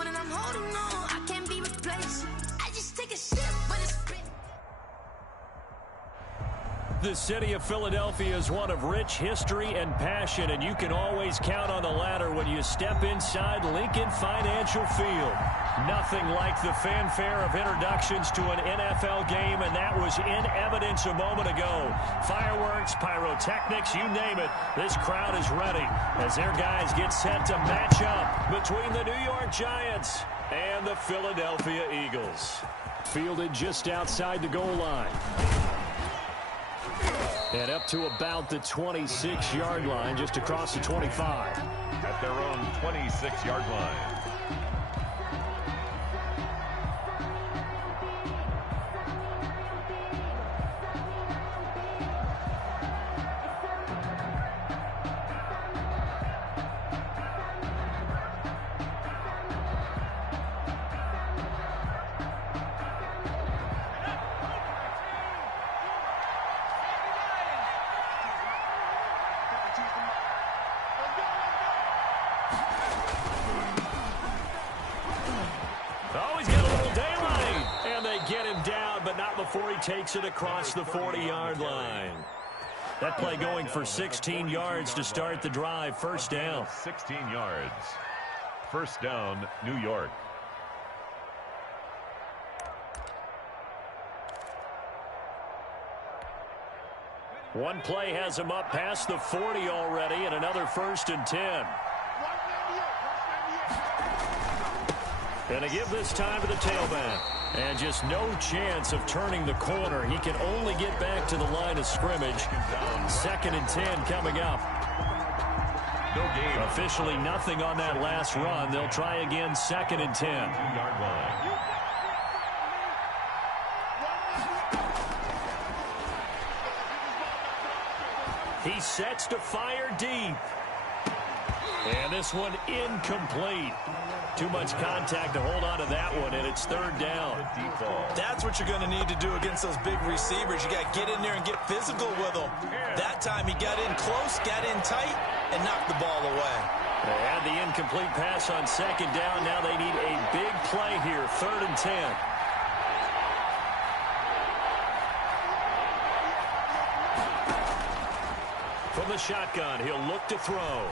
when I'm holding on, I can't be replaced. I just take a sip, but it's The city of Philadelphia is one of rich history and passion, and you can always count on the latter when you step inside Lincoln Financial Field. Nothing like the fanfare of introductions to an NFL game, and that was in evidence a moment ago. Fireworks, pyrotechnics, you name it. This crowd is ready as their guys get set to match up between the New York Giants and the Philadelphia Eagles. Fielded just outside the goal line. And up to about the 26-yard line, just across the 25. At their own 26-yard line. Before he takes it across the 40-yard line. That play going for 16 yards to start the drive. First down. 16 yards. First down, New York. One play has him up past the 40 already, and another 1st and 10. And a give this time to the tailback. And just no chance of turning the corner. He can only get back to the line of scrimmage. 2nd and 10 coming up. No game. Officially nothing on that last run. They'll try again 2nd and 10. 2-yard line. He sets to fire deep. And this one incomplete. Too much contact to hold on to that one, and it's 3rd down. That's what you're going to need to do against those big receivers. You got to get in there and get physical with them. That time he got in close, got in tight, and knocked the ball away. They had the incomplete pass on 2nd down. Now they need a big play here, 3rd and 10. From the shotgun, he'll look to throw.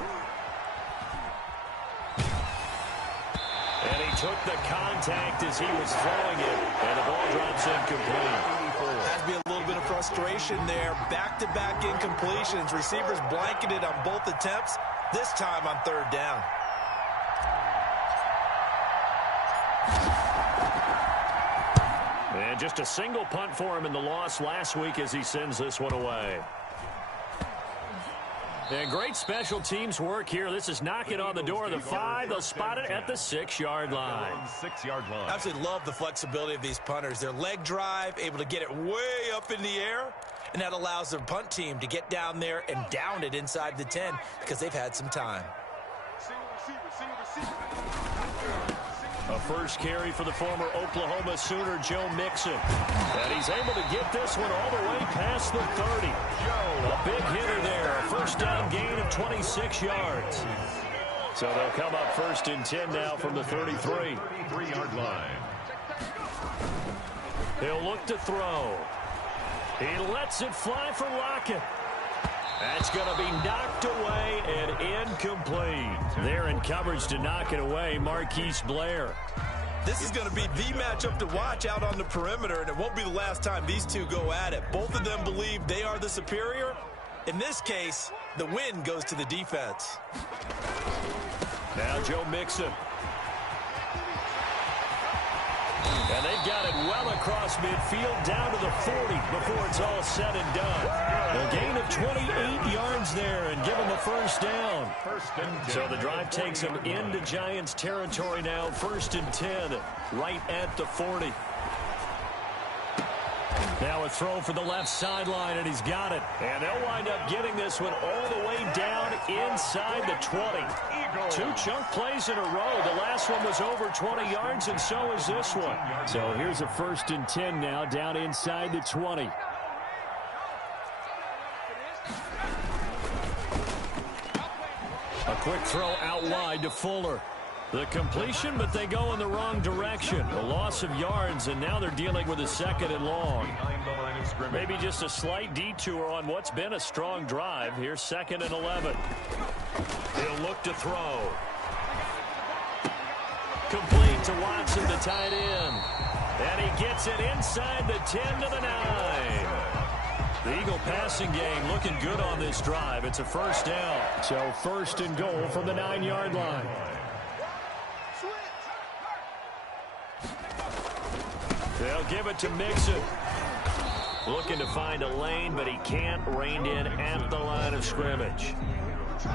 And he took the contact as he was throwing it, and the ball drops incomplete. Has to be a little bit of frustration there. Back-to-back incompletions. Receivers blanketed on both attempts, this time on 3rd down. And just a single punt for him in the loss last week as he sends this one away. And great special teams work here. This is knocking on the door of the 5. They'll spot it at the 6-yard line. 6-yard line. I absolutely love the flexibility of these punters. Their leg drive, able to get it way up in the air, and that allows their punt team to get down there and down it inside the 10 because they've had some time. A first carry for the former Oklahoma Sooner, Joe Mixon. And he's able to get this one all the way past the 30. A big hitter there. A first down gain of 26 yards. So they'll come up 1st and 10 now from the 33. 33-yard line. He'll look to throw. He lets it fly for Lockett. That's going to be knocked away and incomplete. There in coverage to knock it away, Marquise Blair. This is going to be the matchup to watch out on the perimeter, and it won't be the last time these two go at it. Both of them believe they are the superior. In this case, the win goes to the defense. Now Joe Mixon. And they've got it well across midfield down to the 40 before it's all said and done. A gain of 28 yards there and give them a first down. So the drive takes them into Giants territory now. 1st and 10 right at the 40. Now a throw for the left sideline, and he's got it. And they'll wind up getting this one all the way down inside the 20. 2 chunk plays in a row. The last one was over 20 yards, and so is this one. So here's a 1st and 10 now down inside the 20. A quick throw out wide to Fuller. The completion, but they go in the wrong direction. A loss of yards, and now they're dealing with a 2nd and long. Maybe just a slight detour on what's been a strong drive. Here's 2nd and 11. He'll look to throw. Complete to Watson, the tight end. And he gets it inside the 10 to the 9. The Eagle passing game looking good on this drive. It's a 1st down. So 1st and goal from the 9-yard line. They'll give it to Mixon. Looking to find a lane, but he can't. Reined in at the line of scrimmage.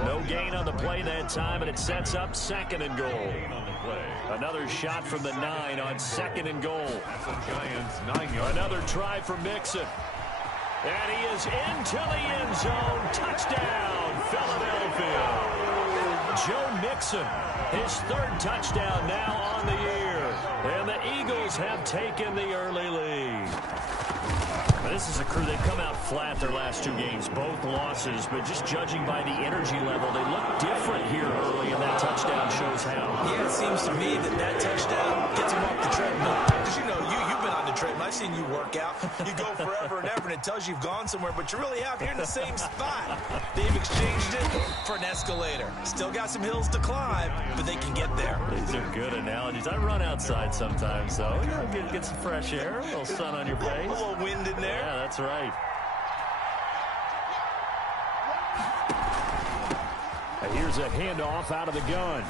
No gain on the play that time, and it sets up 2nd and goal. Another shot from the 9 on 2nd and goal. Another try for Mixon. And he is into the end zone. Touchdown, Philadelphia. Joe Mixon, his 3rd touchdown now on the year. And the Eagles have taken the early lead. This is a crew, they've come out flat their last 2 games, both losses, but just judging by the energy level, they look different here early, and that touchdown shows how. Yeah, it seems to me that touchdown gets them off the treadmill. Because, you know, you've been on the treadmill. I've seen you work out. You go forever and ever, and it tells you you've gone somewhere, but you're really out here in the same spot. They've exchanged it for an escalator. Still got some hills to climb, but they can get there. These are good analogies. I run outside sometimes, so you know, get some fresh air, a little sun on your face. A little wind in there. Yeah, that's right. Here's a handoff out of the gun.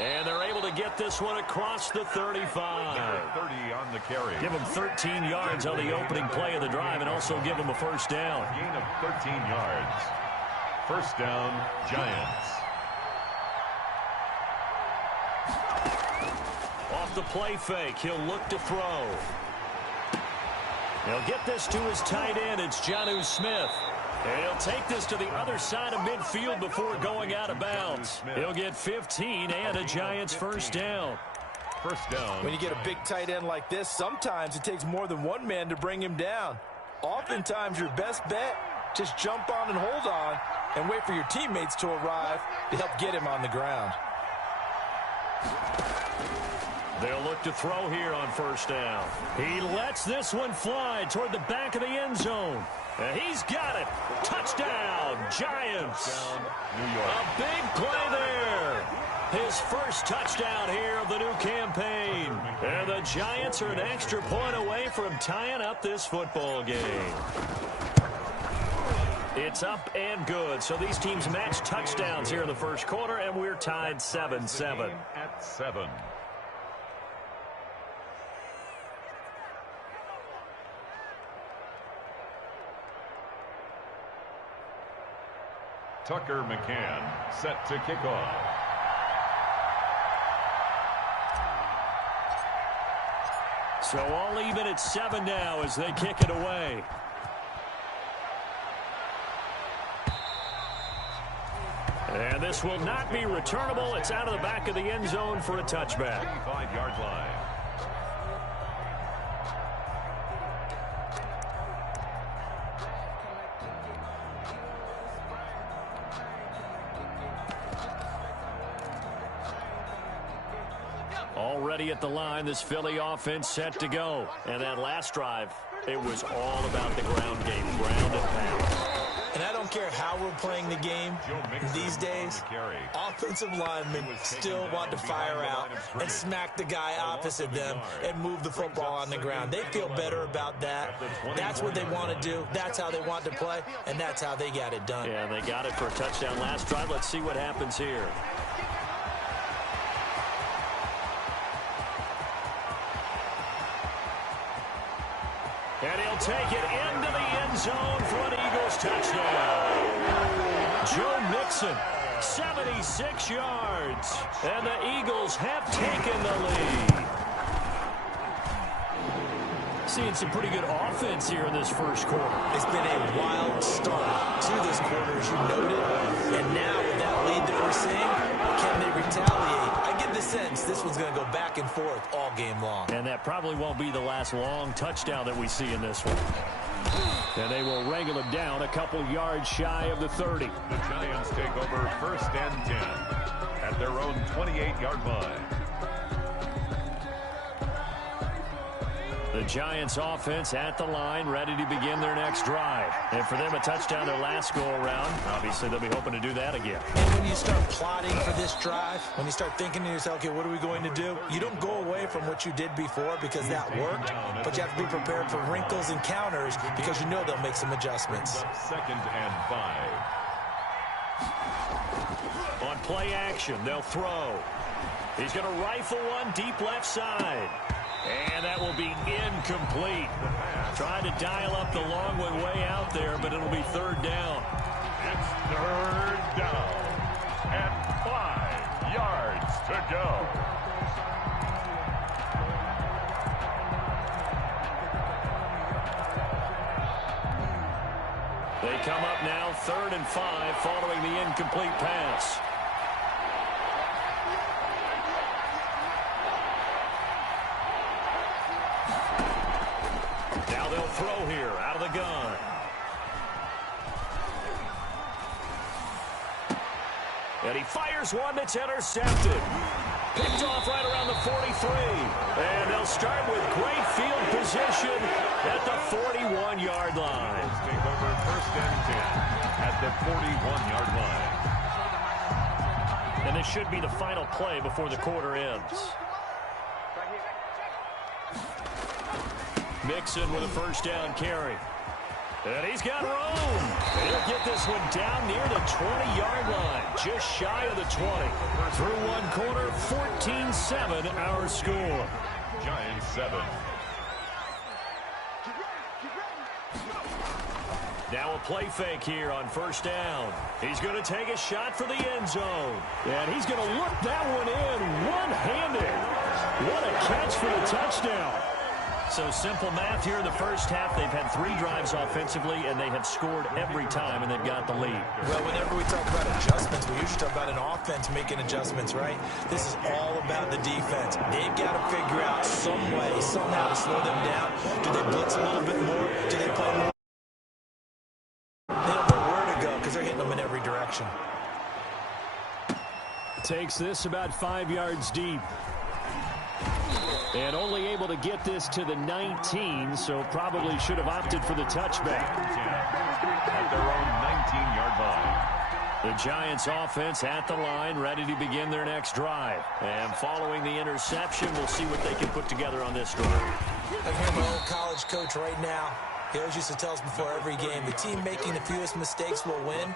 And they're able to get this one across the 35. 30 on the carry. Give them 13 yards on the opening play of the drive and also give them a 1st down. Gain of 13 yards. 1st down, Giants. Off the play fake, he'll look to throw. He'll get this to his tight end. It's Jonnu Smith. And he'll take this to the other side of midfield before going out of bounds. He'll get 15 and a Giants 1st down. 1st down. When you get a big tight end like this, sometimes it takes more than one man to bring him down. Oftentimes your best bet, just jump on and hold on and wait for your teammates to arrive to help get him on the ground. They'll look to throw here on 1st down. He lets this one fly toward the back of the end zone. And he's got it. Touchdown, Giants. New York. A big play there. His 1st touchdown here of the new campaign. And the Giants are an extra point away from tying up this football game. It's up and good. So these teams match touchdowns here in the 1st quarter, and we're tied 7-7. At 7. Tucker McCann set to kick off. So all even at 7 now as they kick it away. And this will not be returnable. It's out of the back of the end zone for a touchback. 5-yard line. Already at the line, this Philly offense set to go. And that last drive, it was all about the ground game, ground and pound. And I don't care how we're playing the game these days, offensive linemen still want to fire out and smack the guy opposite them and move the football on the ground. They feel better about that. That's what they want to do. That's how they want to play, and that's how they got it done. Yeah, they got it for a touchdown last drive. Let's see what happens here. And he'll take it into the end zone for an Eagles touchdown. Joe Mixon, 76 yards. And the Eagles have taken the lead. Seeing some pretty good offense here in this 1st quarter. It's been a wild start to this quarter, as you noted. And now with that lead that we're seeing, can they retaliate? I get the sense this one's going to go back and forth all game long. And that probably won't be the last long touchdown that we see in this one. And they will wrangle him down a couple yards shy of the 30. The Giants take over 1st and 10 at their own 28-yard line. The Giants offense at the line, ready to begin their next drive. And for them, a touchdown their last go-around. Obviously, they'll be hoping to do that again. And when you start plotting for this drive, when you start thinking to yourself, okay, what are we going to do? You don't go away from what you did before because that worked, but you have to be prepared for wrinkles and counters because you know they'll make some adjustments. 2nd and 5. On play action, they'll throw. He's going to rifle one deep left side. And that will be incomplete. Trying to dial up the long one way out there, but it'll be 3rd down. It's 3rd down and 5 yards to go. They come up now 3rd and 5 following the incomplete pass. Now they'll throw here out of the gun. And he fires one that's intercepted. Picked off right around the 43. And they'll start with great field position at the 41-yard line. Take over 1st and 10 at the 41-yard line. And this should be the final play before the quarter ends. Mixon with a 1st down carry. And he's got room. He'll get this one down near the 20-yard line, just shy of the 20. Through one quarter, 14-7 our score. Giants 7. Now a play fake here on 1st down. He's going to take a shot for the end zone. And he's going to look that one in one-handed. What a catch for the touchdown. So simple math here in the 1st half. They've had 3 drives offensively, and they have scored every time, and they've got the lead. Well, whenever we talk about adjustments, we usually talk about an offense making adjustments, right? This is all about the defense. They've got to figure out some way, somehow to slow them down. Do they blitz a little bit more? Do they play more? They don't know where to go because they're hitting them in every direction. Takes this about 5 yards deep. And only able to get this to the 19, so probably should have opted for the touchback. At their own 19-yard line. The Giants offense at the line, ready to begin their next drive. And following the interception, we'll see what they can put together on this drive. I hear my old college coach right now. He always used to tell us before every game, the team making the fewest mistakes will win.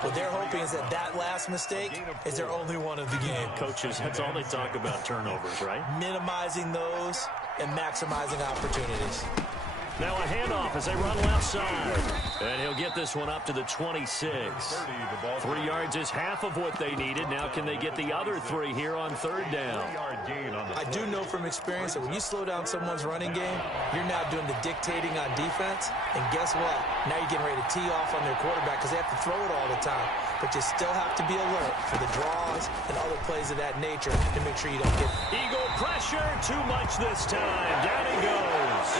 What they're hoping is that that last mistake is their only one of the game. Coaches, that's all they talk about, turnovers, right? Minimizing those and maximizing opportunities. Now a handoff as they run left side. And he'll get this one up to the 26. 3 yards is half of what they needed. Now can they get the other 3 here on 3rd down? I do know from experience that when you slow down someone's running game, you're now doing the dictating on defense. And guess what? Now you're getting ready to tee off on their quarterback because they have to throw it all the time. But you still have to be alert for the draws and other plays of that nature to make sure you don't get Eagle pressure, too much this time. Down he goes.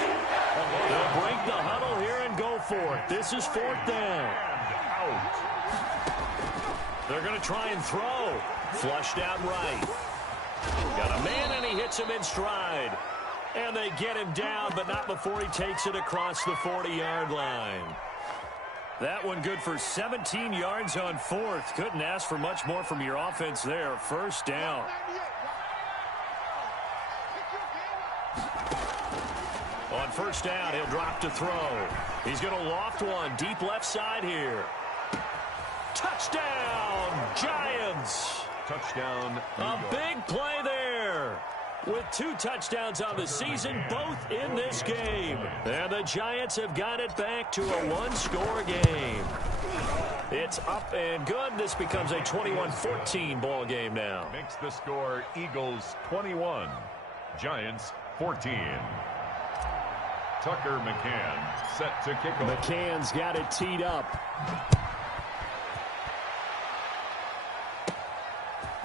They'll break the huddle here and go for it. This is 4th down. They're going to try and throw. Flushed out right. Got a man, and he hits him in stride. And they get him down, but not before he takes it across the 40-yard line. That one good for 17 yards on 4th. Couldn't ask for much more from your offense there. 1st down. On 1st down, he'll drop to throw. He's going to loft one deep left side here. Touchdown, Giants. Touchdown. A big play there. With 2 touchdowns on the season, both in this game. And the Giants have got it back to a 1-score game. It's up and good. This becomes a 21-14 ball game now. Makes the score Eagles 21, Giants 14. Tucker McCann set to kick off. McCann's got it teed up.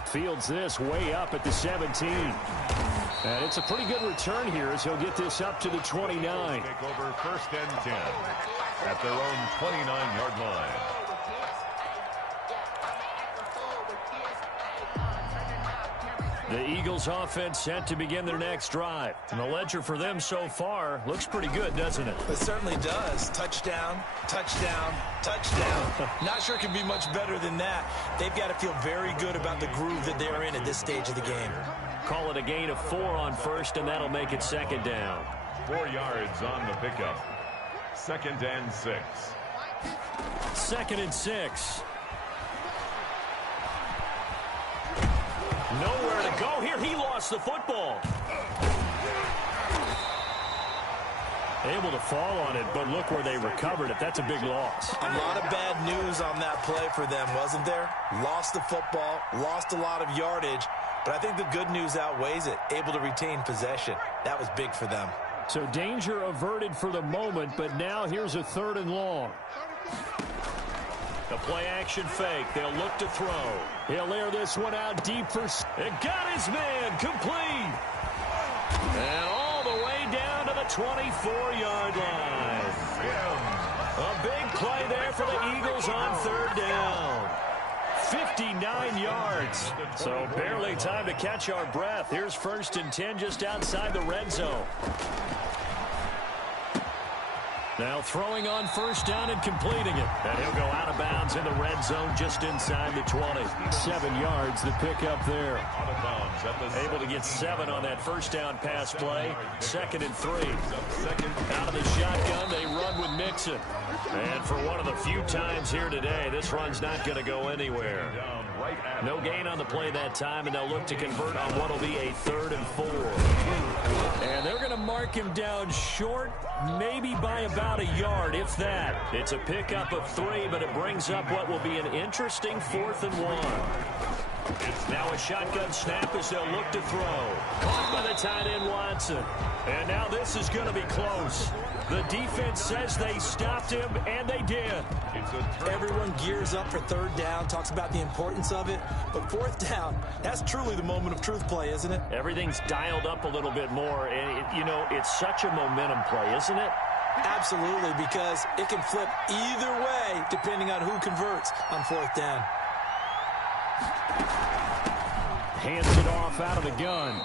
Fields this way up at the 17. And it's a pretty good return here as he'll get this up to the 29. Take over 1st and 10 at their own 29-yard line. The Eagles offense set to begin their next drive. And the ledger for them so far looks pretty good, doesn't it? It certainly does. Touchdown, touchdown, touchdown. Not sure it can be much better than that. They've got to feel very good about the groove that they're in at this stage of the game. Call it a gain of 4 on first, and that'll make it 2nd down. 4 yards on the pickup. 2nd and 6. 2nd and 6. Nowhere to go here. He lost the football. Able to fall on it, but look where they recovered it. That's a big loss. A lot of bad news on that play for them, wasn't there? Lost the football, lost a lot of yardage, but I think the good news outweighs it. Able to retain possession. That was big for them. So danger averted for the moment, but now here's a 3rd and long. The play-action fake. They'll look to throw. He'll air this one out deep for... It got his man complete. And all the way down to the 24-yard line. A big play there for the Eagles on 3rd down. 59 yards. So barely time to catch our breath. Here's 1st and 10 just outside the red zone. Now throwing on 1st down and completing it. And he'll go out of bounds in the red zone just inside the 20. 7 yards, the pickup there. Able to get 7 on that 1st down pass play. 2nd and 3. Out of the shotgun, they run with Mixon. And for one of the few times here today, this run's not going to go anywhere. No gain on the play that time, and they'll look to convert on what will be a 3rd and 4. And they're going to mark him down short, maybe by about a yard, if that. It's a pickup of 3, but it brings up what will be an interesting 4th and 1. It's now a shotgun snap as they'll look to throw. Caught by the tight end, Watson. And now this is going to be close. The defense says they stopped him, and they did. Everyone gears up for 3rd down, talks about the importance of it. But 4th down, that's truly the moment of truth play, isn't it? Everything's dialed up a little bit more. And, you know, it's such a momentum play, isn't it? Absolutely, because it can flip either way depending on who converts on 4th down. Hands it off out of the gun.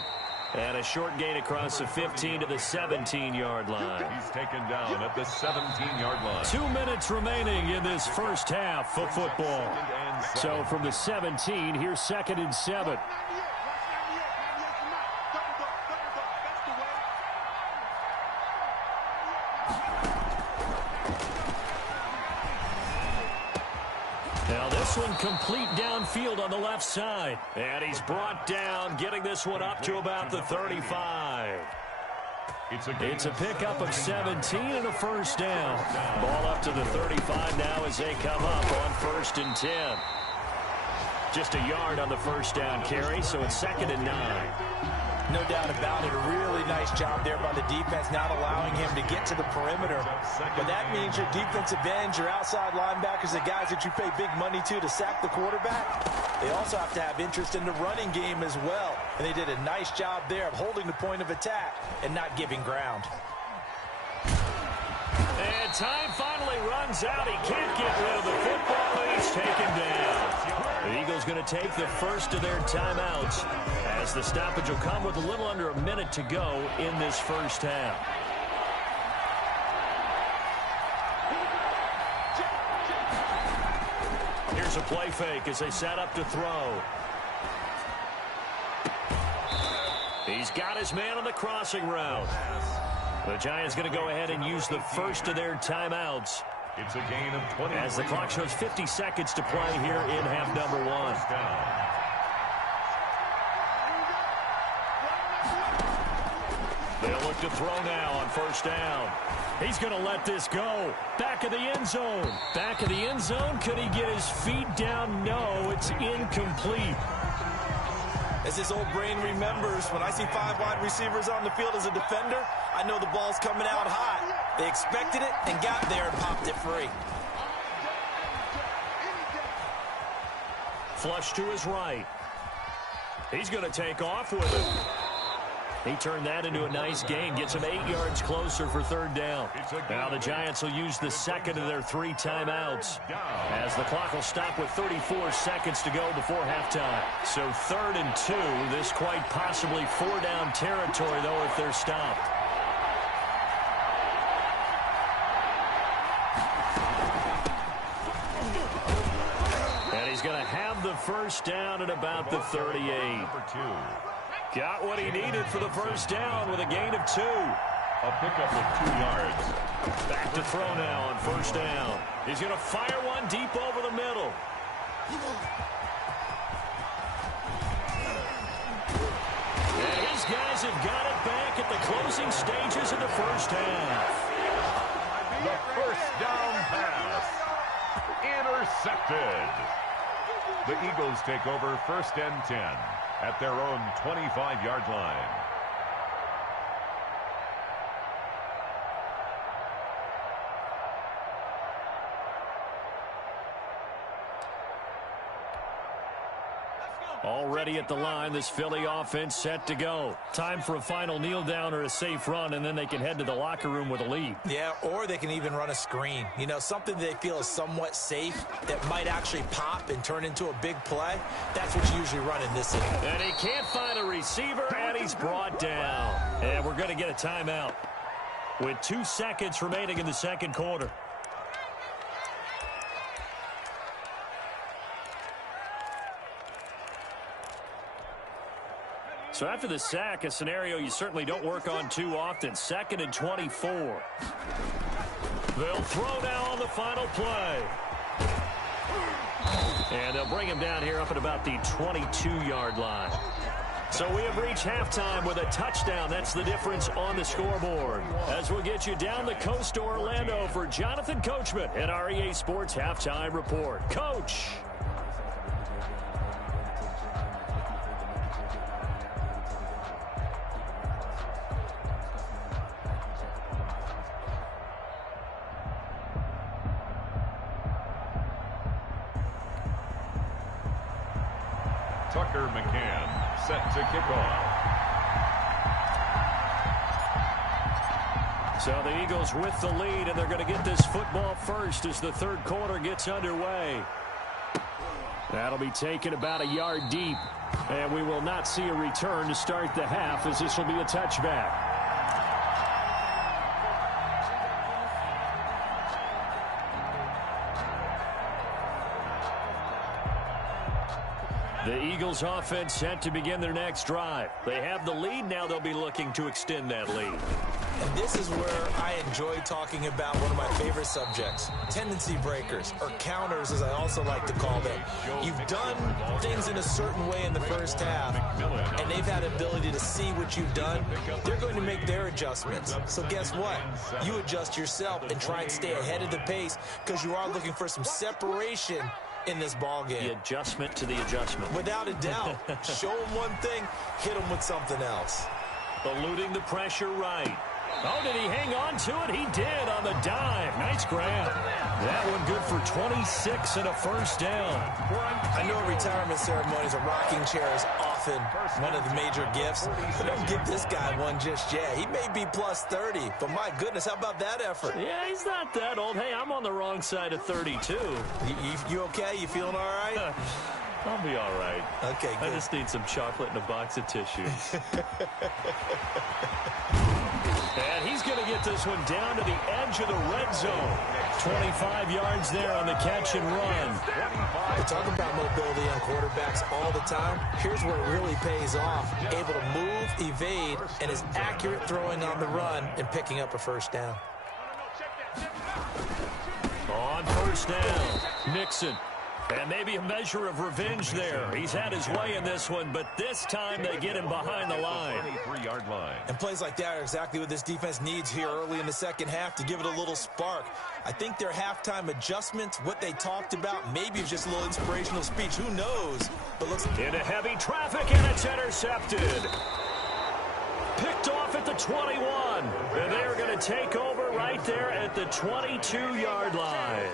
And a short gain across the 15 to the 17-yard line. He's taken down at the 17-yard line. 2 minutes remaining in this first half of football. So from the 17, here's 2nd and 7. Now this one complete downfield on the left side. And he's brought down, getting this one up to about the 35. It's a pickup of 17 and a 1st down. Ball up to the 35 now as they come up on 1st and 10. Just a yard on the 1st down carry, so it's 2nd and 9. No doubt about it. A really nice job there by the defense, not allowing him to get to the perimeter. But that means your defensive ends, your outside linebackers, the guys that you pay big money to sack the quarterback, they also have to have interest in the running game as well. And they did a nice job there of holding the point of attack and not giving ground. And time finally runs out. He can't get rid of the football, and he's taken down. The Eagles going to take the first of their timeouts as the stoppage will come with a little under a minute to go in this first half. Here's a play fake as they set up to throw. He's got his man on the crossing route. The Giants going to go ahead and use the first of their timeouts. It's a gain of 20. As the clock shows 50 seconds to play here in half number 1. They'll look to throw now on 1st down. He's going to let this go. Back of the end zone. Back of the end zone. Could he get his feet down? No, it's incomplete. As his old brain remembers, when I see 5 wide receivers on the field as a defender, I know the ball's coming out hot. They expected it and got there and popped it free. Flush to his right. He's going to take off with it. He turned that into a nice gain, gets him 8 yards closer for third down. Now the Giants will use the second of their 3 timeouts, as the clock will stop with 34 seconds to go before halftime. So 3rd and 2, this quite possibly 4-down territory, though, if they're stopped. And he's going to have the first down at about the 38. Got what he needed for the first down with a gain of 2. A pickup of 2 yards. Back to throw now on first down. He's going to fire one deep over the middle. And his guys have got it back at the closing stages of the first half. The first down pass. Intercepted. The Eagles take over 1st and 10 at their own 25-yard line. Already at the line, this Philly offense set to go. Time for a final kneel down or a safe run, and then they can head to the locker room with a lead. Yeah, or they can even run a screen. You know, something they feel is somewhat safe that might actually pop and turn into a big play. That's what you usually run in this inning. And he can't find a receiver, and he's brought down. And we're going to get a timeout with 2 seconds remaining in the second quarter. So after the sack, a scenario you certainly don't work on too often. 2nd and 24. They'll throw now on the final play. And they'll bring him down here up at about the 22-yard line. So we have reached halftime with a touchdown. That's the difference on the scoreboard. As we'll get you down the coast to Orlando for Jonathan Coachman at our EA Sports Halftime Report. Coach. Tucker McCann set to kick off. So the Eagles with the lead, and they're going to get this football first as the third quarter gets underway. That'll be taken about a yard deep, and we will not see a return to start the half, as this will be a touchback. The Eagles offense set to begin their next drive. They have the lead. Now they'll be looking to extend that lead. And this is where I enjoy talking about one of my favorite subjects, tendency breakers, or counters as I also like to call them. You've done things in a certain way in the first half, and they've had ability to see what you've done. They're going to make their adjustments. So guess what? You adjust yourself and try and stay ahead of the pace, because you are looking for some separation in this ball game. The adjustment to the adjustment. Without a doubt. Show them one thing, hit them with something else. Eluding the pressure right. Oh, did he hang on to it? He did on the dive. Nice grab. That one good for 26 and a first down. I know retirement ceremonies, a rocking chair is often one of the major gifts, but don't give this guy one just yet. He may be plus 30, but my goodness, how about that effort? Yeah, he's not that old. Hey, I'm on the wrong side of 32. You okay? You feeling all right? I'll be all right. Okay, good. I just need some chocolate and a box of tissues. And he's going to get this one down to the edge of the red zone. 25 yards there on the catch and run. We talk about mobility on quarterbacks all the time. Here's where it really pays off. Able to move, evade, and is accurate throwing on the run and picking up a first down. On first down, Nixon. And maybe a measure of revenge there. He's had his way in this one, but this time they get him behind the line. 23-yard line. And plays like that are exactly what this defense needs here early in the second half to give it a little spark. I think their halftime adjustments, what they talked about, maybe it's just a little inspirational speech. Who knows? But looks into heavy traffic, and it's intercepted. picked off at the 21. And they're going to take over right there at the 22-yard line.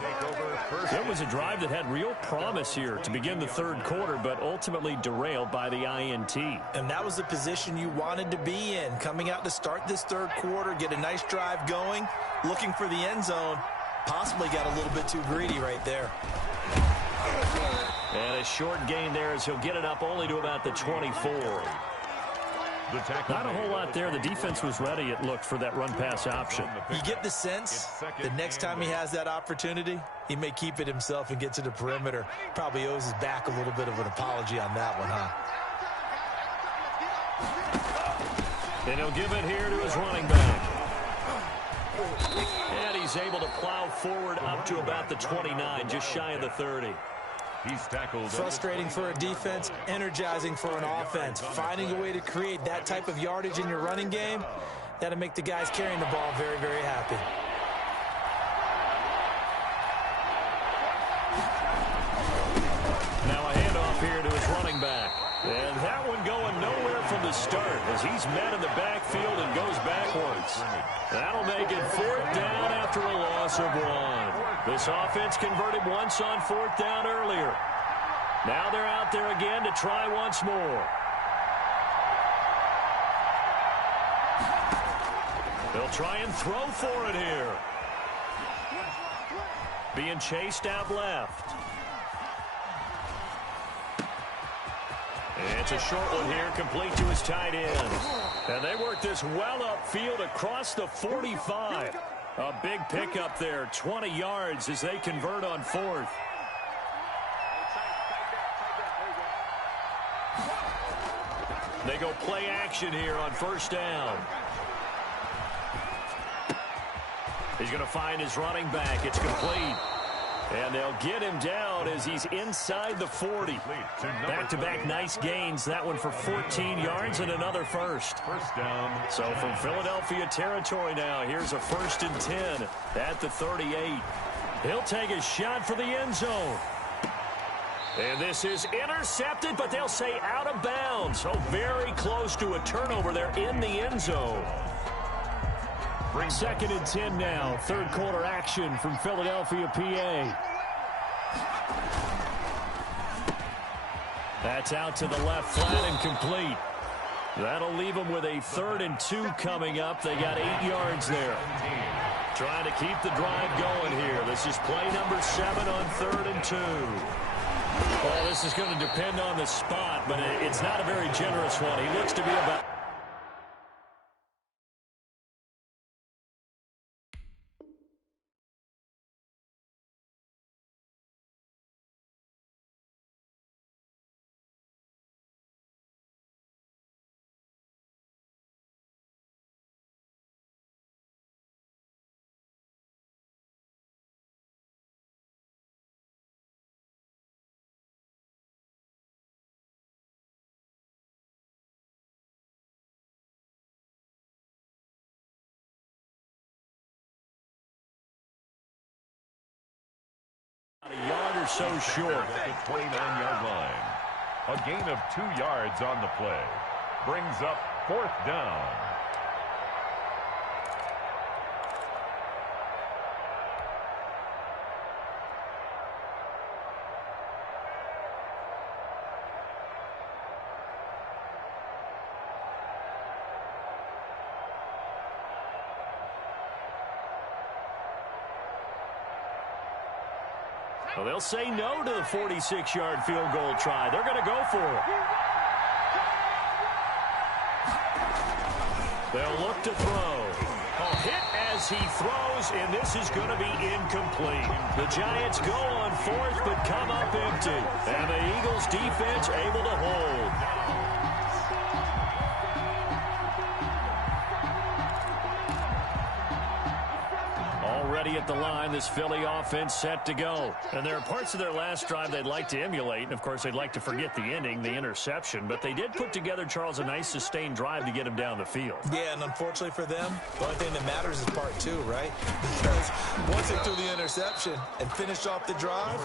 It was a drive that had real promise here to begin the third quarter, but ultimately derailed by the INT. And that was the position you wanted to be in, coming out to start this third quarter, get a nice drive going, looking for the end zone. Possibly got a little bit too greedy right there. And a short gain there as he'll get it up only to about the 24. Not a whole lot there. The defense was ready, it looked, for that run-pass option. You get the sense the next time he has that opportunity, he may keep it himself and get to the perimeter. Probably owes his back a little bit of an apology on that one, huh? And he'll give it here to his running back. And he's able to plow forward up to about the 29, just shy of the 30. He's tackled. Frustrating for a defense, energizing for an offense. Finding a way to create that type of yardage in your running game, that'll make the guys carrying the ball very, very happy. Now a handoff here to his running back. And that one going nowhere from the start as he's met in the backfield and goes backwards. That'll make it 4th down after a loss of 1. This offense converted once on 4th down earlier. Now they're out there again to try once more. They'll try and throw for it here. Being chased out left. And it's a short one here, complete to his tight end. And they work this well upfield across the 45. A big pickup there, 20 yards as they convert on 4th. They go play action here on 1st down. He's going to find his running back. It's complete. And they'll get him down as he's inside the 40. Back-to-back nice gains. That one for 14 yards and another first. First down. So from Philadelphia territory now, here's a 1st and 10 at the 38. He'll take a shot for the end zone. And this is intercepted, but they'll say out of bounds. So very close to a turnover there in the end zone. 2nd and 10 now. Third quarter action from Philadelphia, PA. That's out to the left flat and complete. That'll leave them with a 3rd and 2 coming up. They got 8 yards there. Trying to keep the drive going here. This is play number 7 on 3rd and 2. Well, this is going to depend on the spot, but it's not a very generous one. He looks to be about... a yard or so short. At the 29-yard line. A gain of 2 yards on the play. Brings up 4th down. Well, they'll say no to the 46-yard field goal try. They're going to go for it. They'll look to throw. A hit as he throws, and this is going to be incomplete. The Giants go on 4th, but come up empty. And the Eagles defense able to hold. Already at the line. This Philly offense set to go. And there are parts of their last drive they'd like to emulate. And, of course, they'd like to forget the ending, the interception. But they did put together, Charles, a nice sustained drive to get him down the field. Yeah, and unfortunately for them, the only thing that matters is part two, right? Because once they threw the interception and finished off the drive,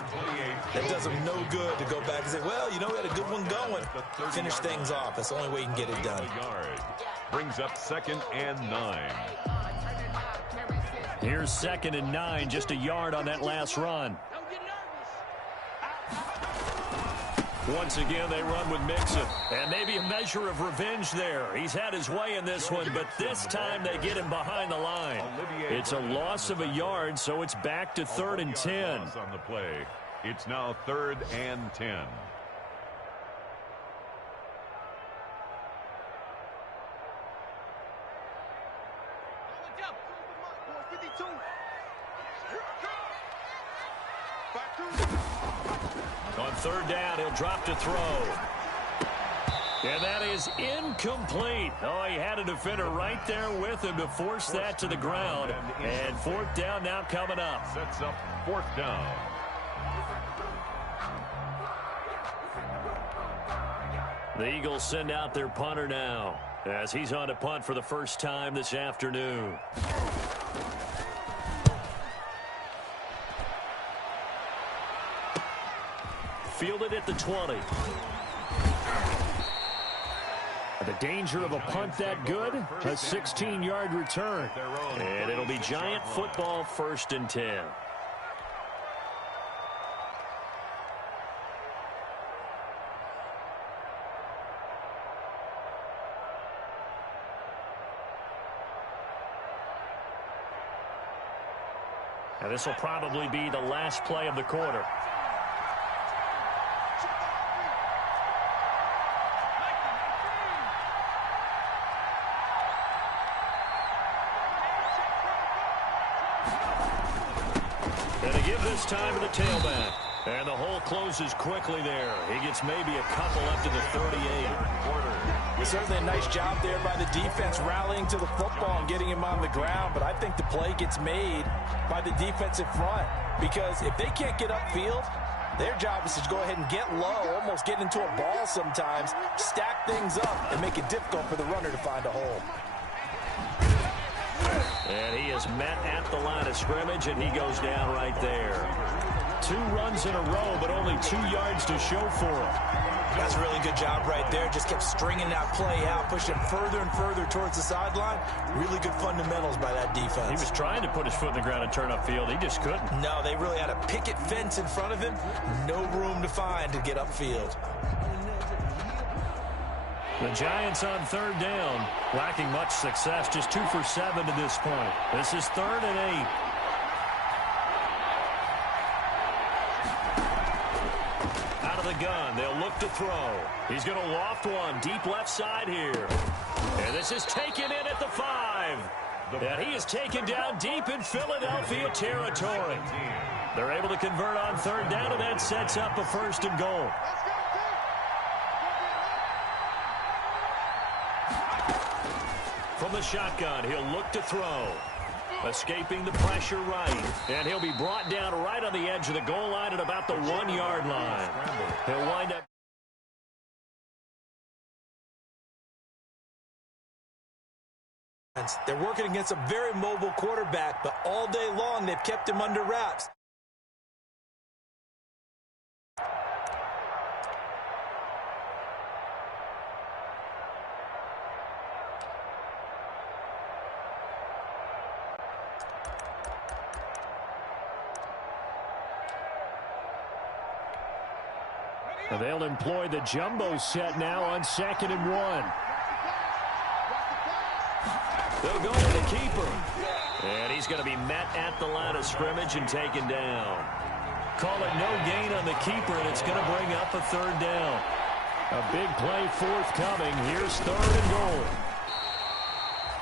it does them no good to go back and say, well, you know, we had a good one going. Finish things off. That's the only way you can get it done. Brings up 2nd and 9. Here's 2nd and 9, just a yard on that last run. Once again, they run with Mixon. And maybe a measure of revenge there. He's had his way in this one, but this time they get him behind the line. It's a loss of a yard, so it's back to 3rd and 10. On the play. It's now 3rd and 10. On 3rd down, he'll drop to throw. And that is incomplete. Oh, he had a defender right there with him to force that to the ground. And 4th down now coming up. Sets up 4th down. The Eagles send out their punter now as he's on to punt for the first time this afternoon. Fielded at the 20. The danger of a punt that good, a 16-yard return. And it'll be Giant football, 1st and 10. And this will probably be the last play of the quarter. And they give this time to the tailback. And the hole closes quickly there. He gets maybe a couple up to the 38. Certainly a nice job there by the defense rallying to the football and getting him on the ground. But I think the play gets made by the defensive front. Because if they can't get upfield, their job is to go ahead and get low, almost get into a ball sometimes, stack things up, and make it difficult for the runner to find a hole. And he is met at the line of scrimmage, and he goes down right there. 2 runs in a row, but only 2 yards to show for him. That's a really good job right there. Just kept stringing that play out, pushing further and further towards the sideline. Really good fundamentals by that defense. He was trying to put his foot in the ground and turn upfield. He just couldn't. No, they really had a picket fence in front of him. No room to find to get upfield. The Giants on 3rd down, lacking much success, just 2 for 7 to this point. This is 3rd and 8. Out of the gun, they'll look to throw. He's going to loft one deep left side here. And this is taken in at the 5. And he is taken down deep in Philadelphia territory. They're able to convert on 3rd down, and that sets up a 1st and goal. From the shotgun, he'll look to throw. Escaping the pressure right. And he'll be brought down right on the edge of the goal line at about the 1-yard line. He'll wind up. They're working against a very mobile quarterback, but all day long they've kept him under wraps. They'll employ the jumbo set now on 2nd and 1. They'll go to the keeper. And he's going to be met at the line of scrimmage and taken down. Call it no gain on the keeper, and it's going to bring up a 3rd down. A big play forthcoming. Here's 3rd and goal.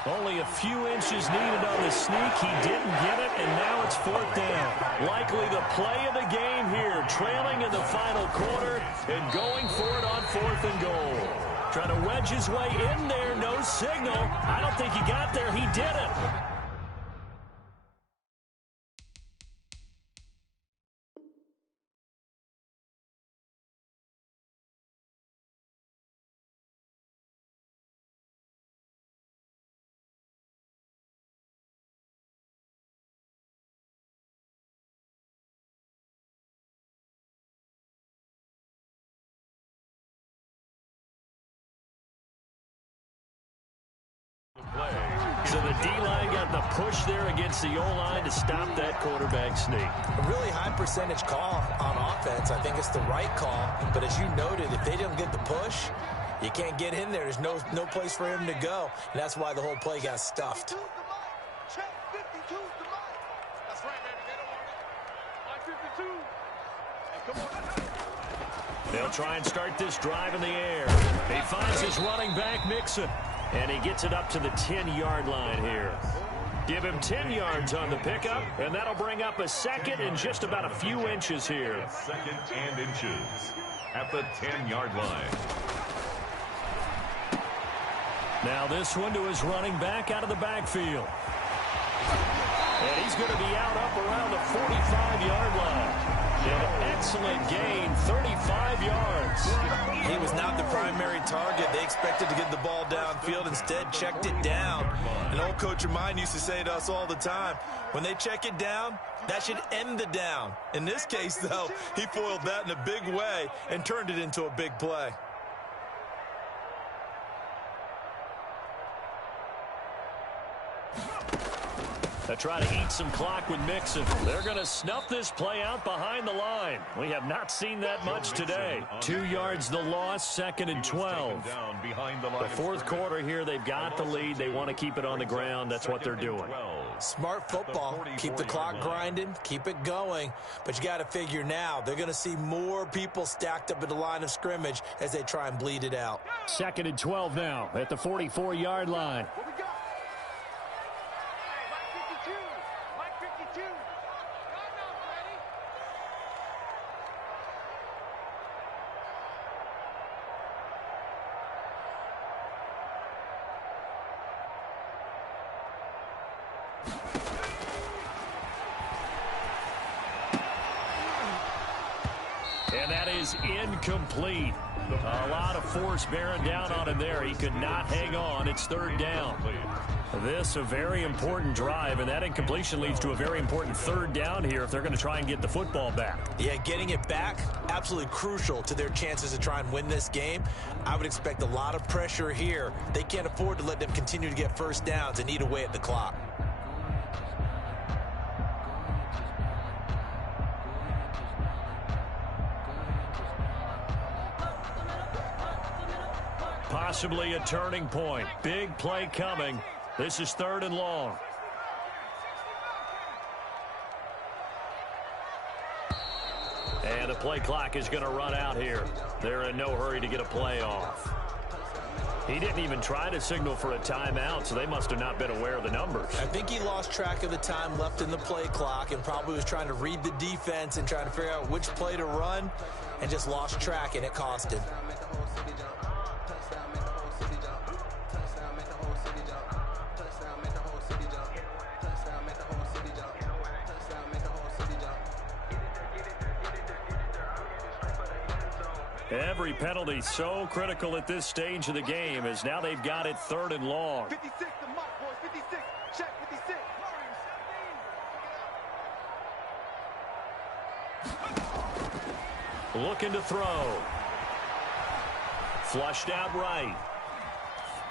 Only a few inches needed on the sneak. He didn't get it, and now it's 4th down. Likely the play of the game here, trailing in the final quarter and going for it on 4th and goal. Trying to wedge his way in there, no signal. I don't think he got there. He did it. So the D-line got the push there against the O-line to stop that quarterback sneak. A really high percentage call on offense. I think it's the right call. But as you noted, if they don't get the push, you can't get in there. There's no place for him to go. And that's why the whole play got stuffed. They'll try and start this drive in the air. He finds his running back, Mixon, and he gets it up to the 10-yard line here. Give him 10 yards on the pickup, and that'll bring up a second and just about a few inches here. Second and inches at the 10-yard line. Now this one to his running back out of the backfield. And he's going to be out up around the 45-yard line. An excellent gain, 35 yards. He was not the primary target. They expected to get the ball downfield. Instead, checked it down. An old coach of mine used to say to us all the time, when they check it down, that should end the down. In this case, though, he foiled that in a big way and turned it into a big play. They try to eat some clock with Mixon. They're going to snuff this play out behind the line. We have not seen that much today. 2 yards the loss, second and 12. The fourth quarter here, they've got the lead. They want to keep it on the ground. That's what they're doing. Smart football. Keep the clock grinding. Keep it going. But you got to figure now, they're going to see more people stacked up at the line of scrimmage as they try and bleed it out. Second and 12 now at the 44-yard line. And that is incomplete. A lot of force bearing down on him there. He could not hang on. It's third down. This a very important drive, and that incompletion leads to a very important third down here if they're going to try and get the football back. Yeah, getting it back, absolutely crucial to their chances to try and win this game. I would expect a lot of pressure here. They can't afford to let them continue to get first downs and eat away at the clock. Possibly a turning point. Big play coming. This is third and long. And the play clock is going to run out here. They're in no hurry to get a play off. He didn't even try to signal for a timeout, so they must have not been aware of the numbers. I think he lost track of the time left in the play clock and probably was trying to read the defense and trying to figure out which play to run and just lost track, and it cost him. Every penalty so critical at this stage of the game as now they've got it third and long. 56 the mark, boys. 56. Check 56. Looking to throw. Flushed out right.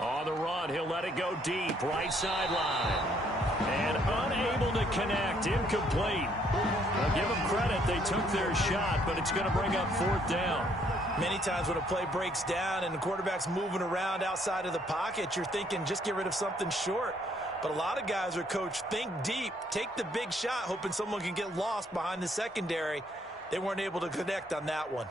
On the run, he'll let it go deep. Right sideline. And unable to connect. Incomplete. Now give them credit. They took their shot, but it's going to bring up fourth down. Many times when a play breaks down and the quarterback's moving around outside of the pocket, you're thinking just get rid of something short. But a lot of guys are coached, think deep, take the big shot, hoping someone can get lost behind the secondary. They weren't able to connect on that one.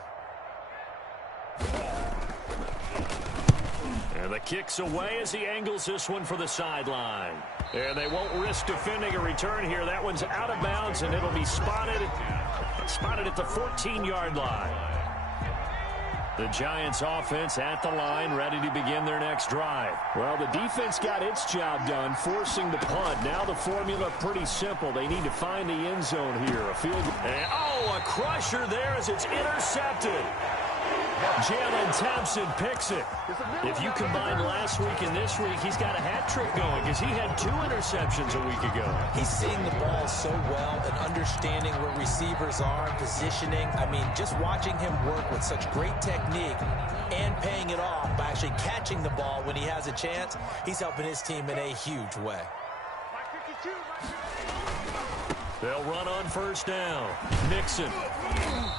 And the kick's away as he angles this one for the sideline. And they won't risk defending a return here. That one's out of bounds, and it'll be spotted at the 14-yard line. The Giants offense at the line, ready to begin their next drive. Well, the defense got its job done, forcing the punt. Now the formula pretty simple. They need to find the end zone here. A field. And, oh, a crusher there as it's intercepted. Jalen Thompson picks it. If you combine last week and this week, he's got a hat trick going because he had 2 interceptions a week ago. He's seeing the ball so well and understanding where receivers are and positioning. I mean, just watching him work with such great technique and paying it off by actually catching the ball when he has a chance, he's helping his team in a huge way. They'll run on first down. Mixon.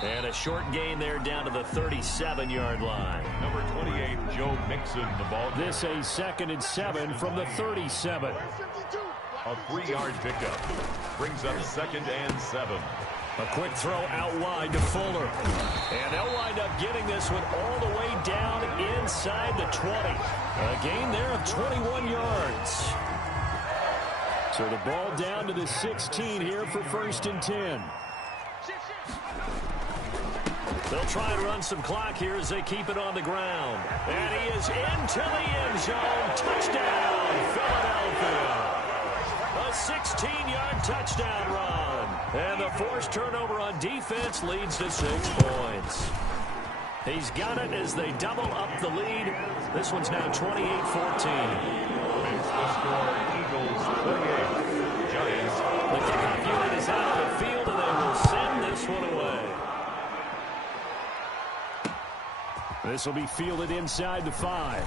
And a short gain there down to the 37-yard line. Number 28, Joe Mixon, the ball. This a 2nd and 7 from the 37. A 3-yard pickup. Brings up 2nd and 7. A quick throw out wide to Fuller. And they'll wind up getting this one all the way down inside the 20. A gain there of 21 yards. So the ball down to the 16 here for 1st and 10. They'll try and run some clock here as they keep it on the ground. And he is into the end zone. Touchdown, Philadelphia. A 16-yard touchdown run. And the forced turnover on defense leads to 6 points. He's got it as they double up the lead. This one's now 28-14. Makes the score Eagles 28. Giants. The kickoff unit is out of the field, and they will send this one away. This will be fielded inside the 5.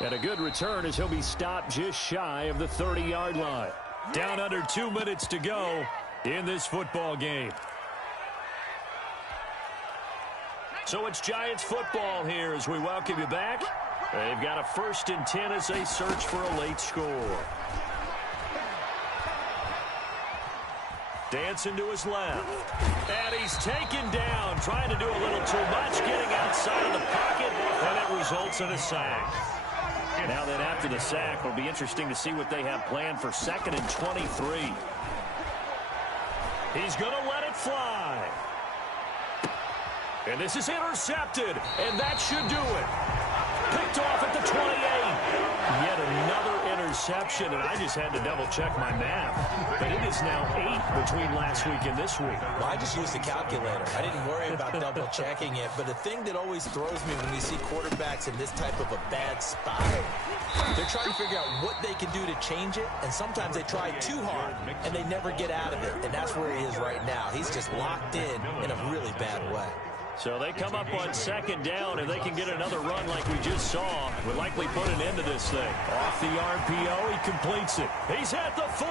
And a good return as he'll be stopped just shy of the 30-yard line. Down under 2 minutes to go in this football game. So it's Giants football here as we welcome you back. They've got a 1st and 10 as they search for a late score. Dancing to his left. And he's taken down, trying to do a little too much, getting outside of the pocket, and it results in a sack. Now then, after the sack, it'll be interesting to see what they have planned for 2nd and 23. He's going to let it fly. And this is intercepted, and that should do it. Picked off at the 28. Yet another interception, and I just had to double-check my math. But it is now 8 between last week and this week. Well, I just used a calculator. I didn't worry about double-checking it. But the thing that always throws me when you see quarterbacks in this type of a bad spot, they're trying to figure out what they can do to change it, and sometimes they try too hard, and they never get out of it. And that's where he is right now. He's just locked in a really bad way. So they come up on 2nd down. If they can get another run like we just saw, would likely put an end to this thing. Off the RPO, he completes it. He's at the 40.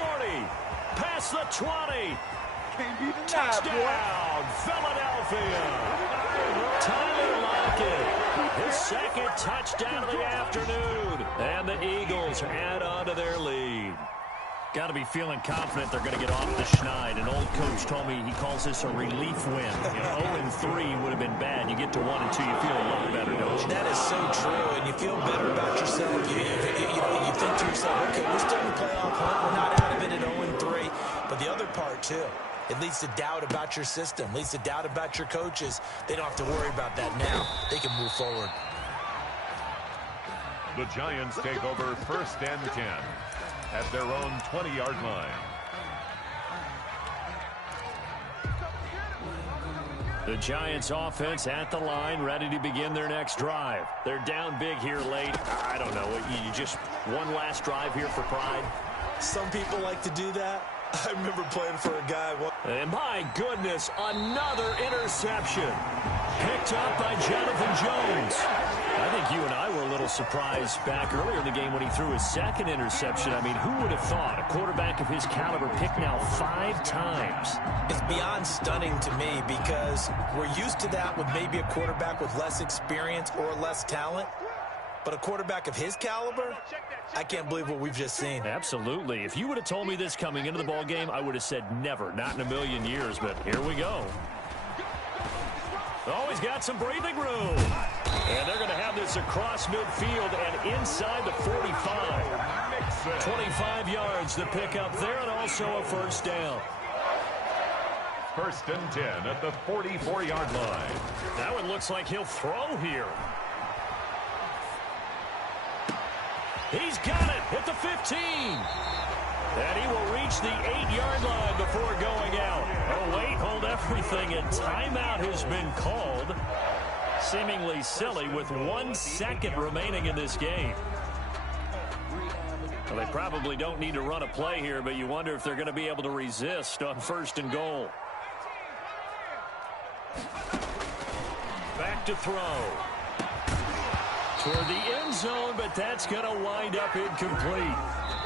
Past the 20. Touchdown, Philadelphia. Tyler Lockett, his 2nd touchdown of the afternoon. And the Eagles add on to their lead. Got to be feeling confident they're going to get off the schneid. An old coach told me he calls this a relief win. 0-3 would have been bad. You get to 1-2, you feel a lot better, don't you? That is so true, and you feel better about yourself. You think to yourself, okay, we're still in the playoff hunt. We're not out of it at 0-3. But the other part, too, it leads to doubt about your system, leads to doubt about your coaches. They don't have to worry about that now. They can move forward. The Giants take over 1st and 10. At their own 20-yard line. The Giants offense at the line, ready to begin their next drive. They're down big here late. I don't know. You just one last drive here for pride? Some people like to do that. I remember playing for a guy. And my goodness, another interception. Picked up by Jonathan Jones. I think you and I were a little surprised back earlier in the game when he threw his 2nd interception. I mean, who would have thought a quarterback of his caliber picked now 5 times? It's beyond stunning to me because we're used to that with maybe a quarterback with less experience or less talent. But a quarterback of his caliber, I can't believe what we've just seen. Absolutely. If you would have told me this coming into the ball game, I would have said never, not in a million years. But here we go. Oh, he's got some breathing room. And they're going to have this across midfield and inside the 45. 25 yards to pick up there, and also a 1st down. 1st and 10 at the 44-yard line. That one looks like he'll throw here. He's got it at the 15. And he will reach the 8-yard line before going out. Oh, wait, hold everything. And timeout has been called. seemingly silly with 1 second remaining in this game. Well, they probably don't need to run a play here, but you wonder if they're going to be able to resist on 1st and goal. Back to throw. Toward the end zone, but that's going to wind up incomplete.